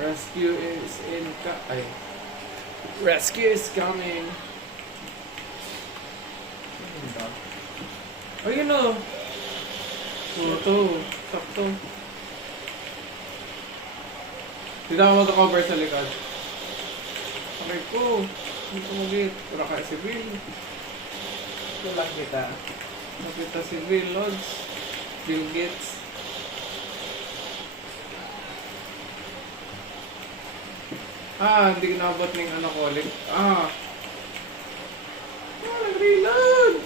Rescue is ay. Rescue is coming. Ayun o. Ito. Sakto. Hindi ako mag-cover sa likod. Okay ko. Hindi ko mag-hit. Wala ka si Bill. Tulak kita. Nakita si Bill Lods. Bill Gates. Hindi nabot ng ano ko. Nag-reload!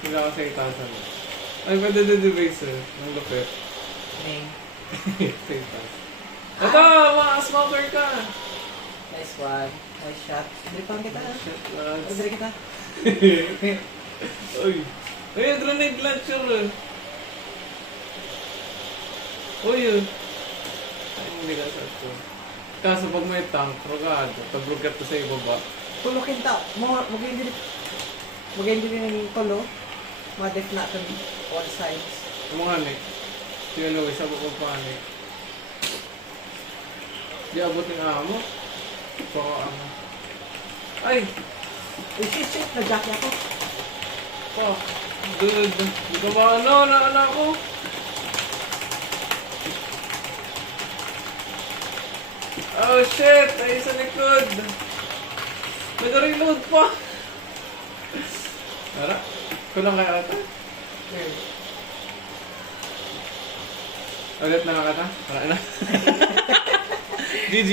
Hindi ako sa itasan. Ay, pwede din-device eh. Ang lupit. Ning. Sa itasan. Ito! Mga smoker ka! Nice one. Nice shot. Dripan kita. Shit, lads. Dali kita. Uy! Uy, grenade launcher eh. Uy, yun. Ay, hindi ka sa ito. Kaso pag may tank, rogado. Tabrog ka to sa ibaba. Tulo kinta. Mag-enjoy din ng tulo. Madef na ito all sides. Kumanganik. Sige, Louie, sabok ko panik. Di abot ng amo. Baka ano. Ay! Uy, shit. Nag-jockey ako. Fuck. Dude. Hindi ka ba ano? Naanak ko. Oh shit! Ay, sa likod! Nag-reload pa! Tara, kulang kaya ata? Ulit na kata? Tara na. GG!